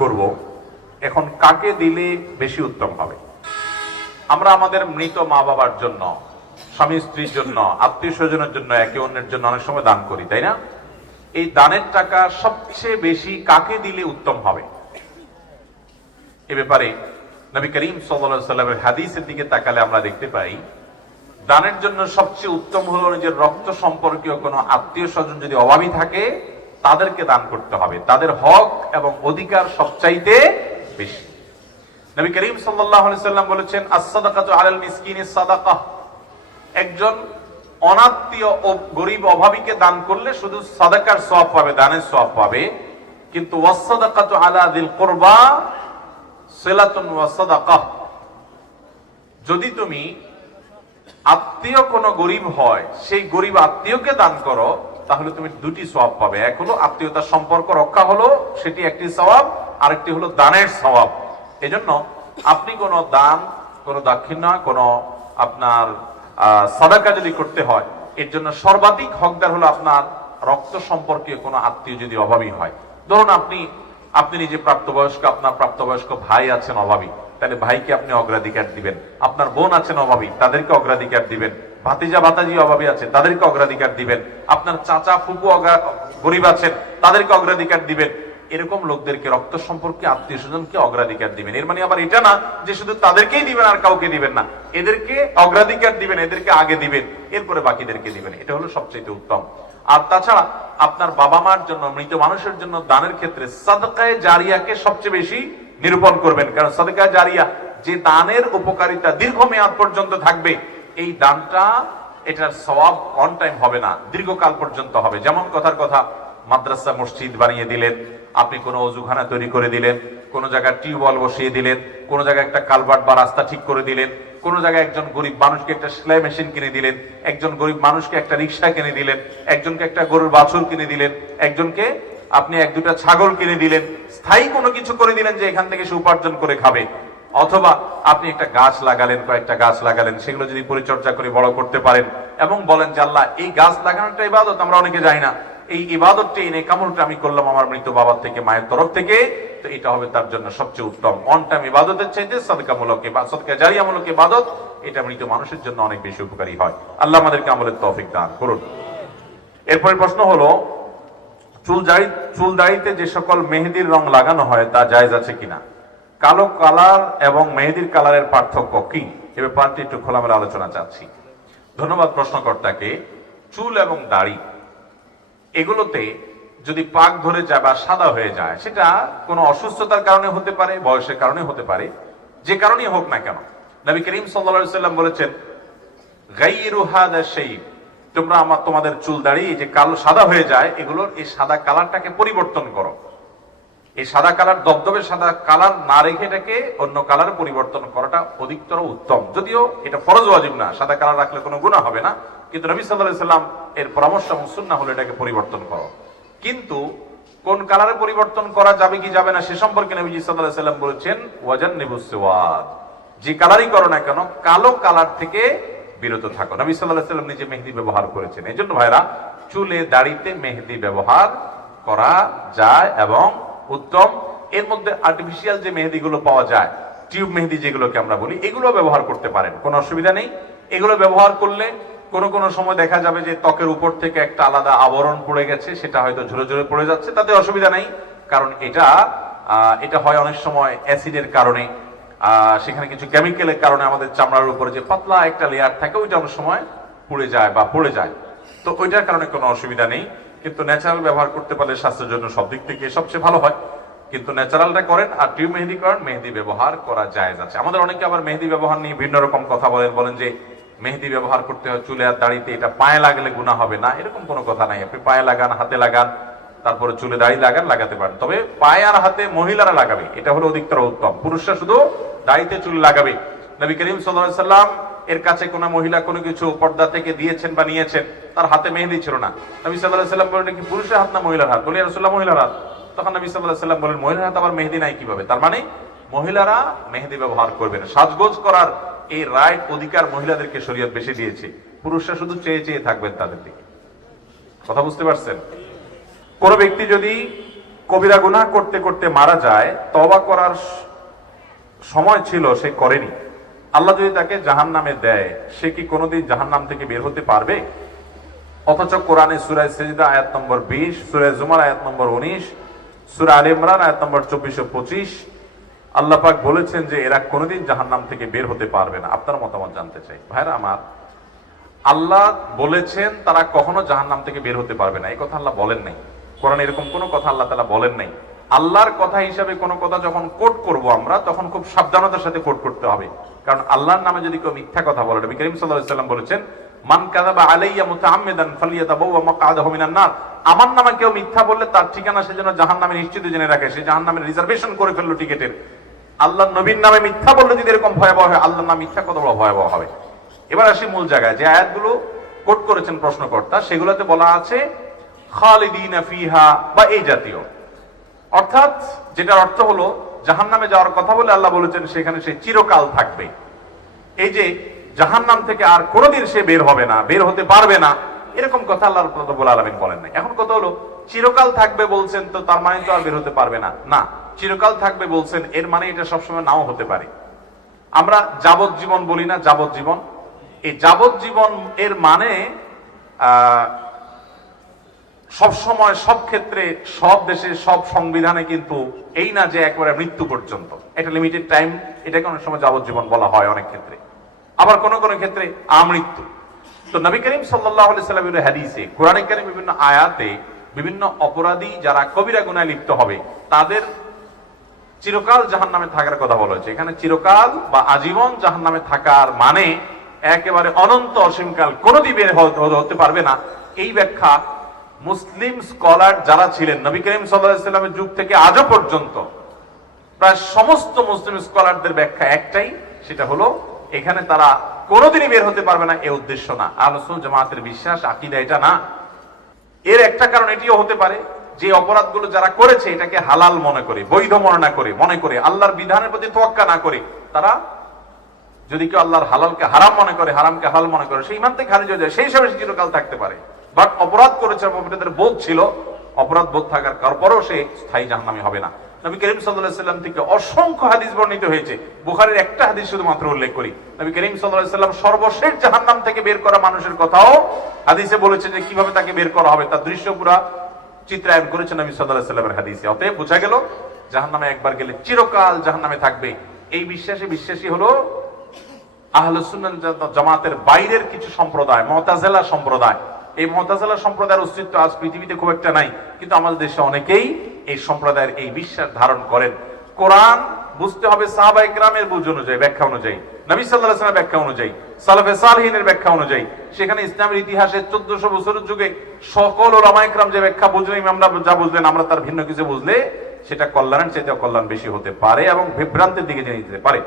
করব এখন কাকে দিলে বেশি উত্তম হবে। আমরা আমাদের মৃত মা বাবার জন্য, স্বামী স্ত্রীর জন্য, আত্মীয় স্বজনের জন্য, একে অন্যের জন্য অনেক সময় দান করি, তাই না? এই দানের টাকা সবচেয়ে বেশি কাকে দিলে উত্তম হবে, এ ব্যাপারে নবী করিম সাল্লাল্লাহু আলাইহি ওয়াসাল্লামের হাদিসের দিকে তাকালে আমরা দেখতে পাই দানের জন্য সবচেয়ে উত্তম হলো নিজের রক্ত সম্পর্কীয় কোনো আত্মীয় স্বজন যদি অভাবী থাকে তাদেরকে দান করতে হবে। তাদের হক এবং অধিকার সবচাইতে বেশি। নবী করিম সাল্লাল্লাহু আলাইহি ওয়াসাল্লাম বলেছেন, আস-সাদাকাতু আলাল মিসকিনি সাদাকাহ। একজন অনাত্মীয় ও গরীব অভাবীকে দান করলে শুধু সাদাকার সওয়াব পাবে, দানের সওয়াব পাবে, কিন্তু ওয়াস-সাদাকাতু আলা যিল কুরবা সিলাতুন ওয়া সাদাকাহ। যদি তুমি আত্মীয় কোন গরিব হয়, সেই গরিব আত্মীয়কে দান করো, তাহলে তুমি দুটি সওয়াব পাবে। এক হলো আত্মীয়তার সম্পর্ক রক্ষা হলো, সেটি একটি সওয়াব, আরেকটি হলো দানের সওয়াব। এজন্য আপনি কোন দান, কোন দাক্ষিণা, কোন আপনার সাদাকা যদি করতে হয়, এর জন্য সর্বাধিক হকদার হলো আপনার রক্ত সম্পর্কীয় কোন আত্মীয় যদি অভাবী হয়। ধরুন আপনি নিজে প্রাপ্তবয়স্ক, আপনার প্রাপ্তবয়স্ক ভাই আছেন অভাবী, তাহলে ভাইকে আপনি অগ্রাধিকার দিবেন। আপনার বোন আছেন অভাবী, তাদেরকে অগ্রাধিকার দিবেন। ভাতিজা ভাতাজি অভাবী আছে, তাদেরকে অগ্রাধিকার দিবেন। আপনার চাচা ফুপু গরিব আছেন, তাদেরকে অগ্রাধিকার দিবেন। এরকম লোকদেরকে, রক্ত সম্পর্কে আত্মীয় স্বজনকে অগ্রাধিকার দিবেন। এর মানে আবার এটা না যে শুধু তাদেরকেই দিবেন আর কাউকে দিবেন না, এদেরকে অগ্রাধিকার দিবেন, এদেরকে আগে দিবেন, এরপরে বাকিদেরকে দিবেন। এটা হলো সবচেয়ে উত্তম। আর তাছাড়া আপনার বাবা মার জন্য, মৃত মানুষের জন্য দানের ক্ষেত্রে সাদকায়ে জারিয়াকে সবচেয়ে বেশি নিরূপণ করবেন। কারণ সাদকায়ে জারিয়া, যে দানের উপকারিতা দীর্ঘমেয়াদ পর্যন্ত থাকবে, এই দানটা, এটার সওয়াব অন টাইম হবে না, দীর্ঘকাল পর্যন্ত হবে। যেমন কথার কথা, মাদ্রাসা মসজিদ বানিয়ে দিলেন, আপনি কোনো অজুখানা তৈরি করে দিলেন, কোন জায়গায় টিউবওয়েল বসিয়ে দিলেন, কোন জায়গায় একটা কালভার্ট বা রাস্তা ঠিক করে দিলেন, কোন জায়গায় একজন গরিব মানুষকে একটা সেলাই মেশিন কিনে দিলেন, একজন গরিব মানুষকে একটা রিক্সা কিনে দিলেন, একজনকে একটা গরুর বাছুর কিনে দিলেন, একজনকে আপনি এক দুটা ছাগল কিনে দিলেন, স্থায়ী কোনো কিছু করে দিলেন যে এখান থেকে সে উপার্জন করে খাবে। অথবা আপনি একটা গাছ লাগালেন, কয়েকটা গাছ লাগালেন, সেগুলো যদি পরিচর্যা করে বড় করতে পারেন এবং বলেন যে আল্লাহ, এই গাছ লাগানোটা ইবাদত, আমরা অনেকে জানি না, এই ইবাদতটা, এই নেকামলটা আমি করলাম আমার মৃত বাবার থেকে, মায়ের তরফ থেকে, তো এটা হবে তার জন্য সবচেয়ে উত্তম। অন টাইম ইবাদতের চাইতে সাদকামূলক বা সাদকা জারিয়ামূলক ইবাদত, এটা মৃত মানুষের জন্য অনেক বেশি উপকারী হয়। আল্লাহ আমাদেরকে আমলের তৌফিক দান করুন। এরপরে প্রশ্ন হলো, চুল দাড়িতে যে সকল মেহেদির রং লাগানো হয় তা জায়েজ আছে কিনা? কালো কালার এবং মেহেদির কালারের পার্থক্য কি? এ ব্যাপারটি একটু খোলামেলা আলোচনা চাচ্ছি। ধন্যবাদ প্রশ্নকর্তাকে। চুল এবং দাড়ি এগুলোতে যদি পাক ধরে যায় বা সাদা হয়ে যায়, সেটা কোনো অসুস্থতার কারণে হতে পারে, বয়সের কারণে হতে পারে, যে কারণেই হোক না কেন। নবী করিম সাল্লাল্লাহু আলাইহি ওয়াসাল্লাম বলেছেন, গায়রু হাদা শাইব, তোমরা তোমাদের চুল দাড়ি যে কালো সাদা হয়ে যায়, এগুলোর এই সাদা কালারটাকে পরিবর্তন করো। এই সাদা কালার, দবদবে সাদা কালার না রেখে এটাকে অন্য কালারে পরিবর্তন করাটা অধিকতর উত্তম। যদিও এটা ফরজ ওয়াজিব না, সাদা কালার রাখলে কোনো গুনাহ হবে না, কিন্তু নবী সাল্লাল্লাহু আলাইহি ওয়াসাল্লাম এর পরামর্শ এবং সুন্নাহ হলো এটাকে পরিবর্তন করো। কিন্তু কোন কালারে পরিবর্তন করা যাবে কি যাবে না সে সম্পর্কে নবী সাল্লাল্লাহু আলাইহি ওয়াসাল্লাম বলেছেন, ওয়াজান্নিবুস সুওয়াদ, যে কালারই করো না কেন কালো কালার থেকে বিরত থাকো। নবী সাল্লাল্লাহু আলাইহি ওয়াসাল্লাম নিজে মেহেদি ব্যবহার করেছেন। এজন্য ভাইরা, চুলে দাড়িতে মেহেদি ব্যবহার করা যায় এবং উত্তম। এর মধ্যে আর্টিফিশিয়াল যে মেহেদিগুলো পাওয়া যায়, টিউব মেহেদি যেগুলোকে আমরা বলি, এগুলো ব্যবহার করতে পারেন, কোনো অসুবিধা নেই। এগুলো ব্যবহার করলে কোনো সময় দেখা যাবে যে ত্বকের উপর থেকে একটা আলাদা আবরণ পড়ে গেছে, সেটা হয়তো ঝরে ঝরে পড়ে যাচ্ছে, তাতে অসুবিধা নেই। কারণ এটা হয় অনেক সময় অ্যাসিডের কারণে, সেখানে কিছু কেমিক্যালের কারণে আমাদের চামড়ার উপরে যে পাতলা একটা লেয়ার থাকে, ওইটা অনেক সময় পুড়ে যায় বা পড়ে যায়, তো ওইটার কারণে কোনো অসুবিধা নেই। কিন্তু ন্যাচারাল ব্যবহার করতে পারলে স্বাস্থ্যের জন্য সব দিক থেকে সবচেয়ে ভালো হয়। কিন্তু ন্যাচারালটা করেন আর টিউব মেহেদি করেন, মেহেদি ব্যবহার করা জায়েজ আছে। আমাদের অনেকে আবার মেহেদি ব্যবহার নিয়ে ভিন্ন রকম কথা বলেন যে মেহেদি ব্যবহার করতে হয় চুলে আর দাড়িতে, এটা পায়ে লাগলে গুনাহ হবে না, এরকম কোনো কথা নাই। আপনি পায়ে লাগান, হাতে লাগান, তারপরে চুলে দাড়ি লাগান, লাগাতে পারেন। তবে পায়ে আর হাতে মহিলারা লাগাবে, এটা হলো অধিকতর উত্তম। পুরুষরা শুধু দাড়িতে চুল লাগাবে। নবী করিম সাল্লাল্লাহু আলাইহি ওয়াসাল্লাম এর কাছে কোনো মহিলা কোনো কিছু পর্দা থেকে দিয়েছেন বা নিয়েছেন, তার হাতে মেহেদি ছিল না, নবী সাল্লাল্লাহু আলাইহি ওয়াসাল্লাম বলেন, কি পুরুষের হাত না মহিলার হাত? বলি, ইয়া রাসূলুল্লাহ, মহিলার হাত। তখন নবী সাল্লাল্লাহু আলাইহি ওয়াসাল্লাম বলেন, মহিলার হাত আবার মেহেদি নাই কিভাবে? তার মানে মহিলারা মেহেদি ব্যবহার করবেন। সাজগোজ করার এই রাইট, অধিকার মহিলাদেরকে শরীয়ত বেশি দিয়েছে, পুরুষরা শুধু চেয়ে চেয়ে থাকবেন তাদের দিকে। কথা বুঝতে পারছেন? কোন ব্যক্তি যদি কবিরা গুনাহ করতে করতে মারা যায়, তওবা করার সময় ছিল, সে করেনি, আল্লাহ যদি তাকে জাহান্নামে দেয়, সে কি কোনোদিন জাহান্নাম থেকে বের হতে পারবে? অথচ কোরআনে সূরা সিজদা আয়াত নম্বর 20, সূরা জুমার আয়াত নম্বর 19, সূরা আলে ইমরান আয়াত নম্বর 24 ও 25 আল্লাহ পাক বলেছেন যে এরা কোনোদিন জাহান্নাম থেকে বের হতে পারবে না। আপনার মতামত জানতে চাই ভাইরা আমার। আল্লাহ বলেছেন তারা কখনো জাহান্নাম থেকে বের হতে পারবে না, এই কথা আল্লাহ বলেন নাই। কোরআনে এরকম কোনো কথা আল্লাহ তাআলা বলেন নাই। আল্লাহর কথা হিসাবে কোনো কথা যখন কোট করব আমরা, তখন খুব সাবধানতার সাথে কোট করতে হবে। কারণ আল্লাহর নামে যদি কেউ মিথ্যা কথা বলে, নবী করিম সাল্লাল্লাহু আলাইহি ওয়াসাল্লাম বলেছেন, মান কাযাবা আলাইয়া মুতাআম্মিদান ফালিয়াতাবাওয়া মাকআদাহু মিনান নার। আমার নামে কেউ মিথ্যা বললে তার ঠিকানা সে যেন জাহান্নামে নিশ্চিত জেনে রাখে, সে জাহান্নামের রিজার্ভেশন করে ফেললো টিকেটের। আল্লাহর নবীর নামে মিথ্যা বললে যদি এরকম ভয়াবহ হয়, আল্লাহর নামে মিথ্যা কত বড় ভয়াবহ হবে। এবার আসি মূল জায়গায়। যে আয়াতগুলো কোট করেছেন প্রশ্নকর্তা, সেগুলোতে বলা আছে খালিদিনা ফিহা বা এই জাতীয়, অর্থাৎ যেটার অর্থ হলো জাহান্নামে যাওয়ার কথা বলে আল্লাহ বলেছেন সেখানে সে চিরকাল থাকবে। এই যে জাহান্নাম থেকে আর কোনোদিন সে বের হবে না, বের হতে পারবে না, এরকম কথা আল্লাহ রাব্বুল আলামিন বলেন নাই। এখন কথা হলো চিরকাল থাকবে বলছেন, তো তার মানে তো আর বের হতে পারবে না? না, চিরকাল থাকবে বলছেন, এর মানে এটা সবসময় নাও হতে পারে। আমরা যাবজ্জীবন বলি না, যাবজ্জীবন। এই যাবজ্জীবন এর মানে সব সময়, সব ক্ষেত্রে, সব দেশে, সব সংবিধানে কিন্তু এই না যে একবারে মৃত্যু পর্যন্ত, এটা লিমিটেড টাইম, এটাকে অনেক সময় যাবজ্জীবন বলা হয় অনেক ক্ষেত্রে, আবার কোন কোন ক্ষেত্রে আমৃত্যু। তো নবী করিম সাল্লাল্লাহু আলাইহি সাল্লামের হাদিসে, কোরআনে কারীম বিভিন্ন আয়াতে বিভিন্ন অপরাধী যারা কবিরা গুনাহে লিপ্ত হবে তাদের চিরকাল জাহান্নামে থাকার কথা বলা হয়েছে। এখানে চিরকাল বা আজীবন জাহান্নামে থাকার মানে একেবারে অনন্ত অসীমকাল কোনোদিন বের হতে পারবে না। এই ব্যাখ্যা মুসলিম স্কলার যারা ছিলেন নবী করিম সাল্লাল্লাহু আলাইহি সাল্লামের যুগ থেকে আজও পর্যন্ত, প্রায় সমস্ত মুসলিম স্কলারদের ব্যাখ্যা একটাই, সেটা হলো এখানে তারা কোনোদিনই বের হতে পারবে না, এ উদ্দেশ্য না। আহলুস সুন্নাহ জামাতের বিশ্বাস, আকীদা এটা না। এর একটা কারণ এটিও হতে পারে যে অপরাধগুলো যারা করেছে এটাকে হালাল মনে করে, বৈধ মনে করে আল্লাহর বিধানের প্রতি তোয়াক্কা না করে, তারা যদি কেউ আল্লাহর হালালকে হারাম মনে করে, হারামকে হালাল মনে করে, সেই ইমান থেকে খারিজ হয়ে যায়, সেই হিসাবে সে চিরকাল থাকতে পারে। বাট অপরাধ করেছে, অপরাধের বোধ ছিল, অপরাধ বোধ থাকার পরেও সে স্থায়ী জাহান্নামী হবে না। নবী করিম সাল্লাল্লাহু আলাইহি সাল্লাম থেকে অসংখ্য হাদিস বর্ণিত হয়েছে। বুখারীর একটা হাদিস শুধুমাত্র উল্লেখ করি। নবী করিম সাল্লাল্লাহু আলাইহি সাল্লাম সর্বশেষ জাহান্নাম থেকে বের করা মানুষের কথাও হাদিসে বলেছেন যে কিভাবে তাকে বের করা হবে, তার দৃশ্য পুরা চিত্রায়ন করেছেন নবী সাল্লাল্লাহু আলাইহি সাল্লামের হাদিসে। অতএব বোঝা গেল জাহান্নামে একবার গেলে চিরকাল জাহান্নামে থাকবে। এই বিশ্বাসী হলো আহলুস সুন্নাহ জামাতের বাইরের কিছু সম্প্রদায়, মুতাজিলা সম্প্রদায়। এই মুতাজিলা সম্প্রদায়ের অস্তিত্ব আজ পৃথিবীতে খুব একটা নাই, কিন্তু আমাদের দেশে অনেকেই এই সম্প্রদায়ের এই বিশ্বাস ধারণ করেন। কোরআন বুঝতে হবে সাহাবায়ে কেরামের বুঝ অনুযায়ী, ব্যাখ্যা অনুযায়ী, নবী সাল্লাল্লাহু আলাইহি ওয়াসাল্লামের ব্যাখ্যা অনুযায়ী, সালাফে সালেহিনের ব্যাখ্যা অনুযায়ী। সেখানে ইসলামের ইতিহাসে 1400 বছরের যুগে সকল উলামায়ে কেরাম যে ব্যাখ্যা বুঝলেন, ইমামরা যা বুঝলেন, আমরা তার ভিন্ন কিছু বুঝলে সেটা কল্যাণের চাইতে কল্যাণ বেশি হতে পারে এবং বিভ্রান্তির দিকে নিয়ে যেতে পারে।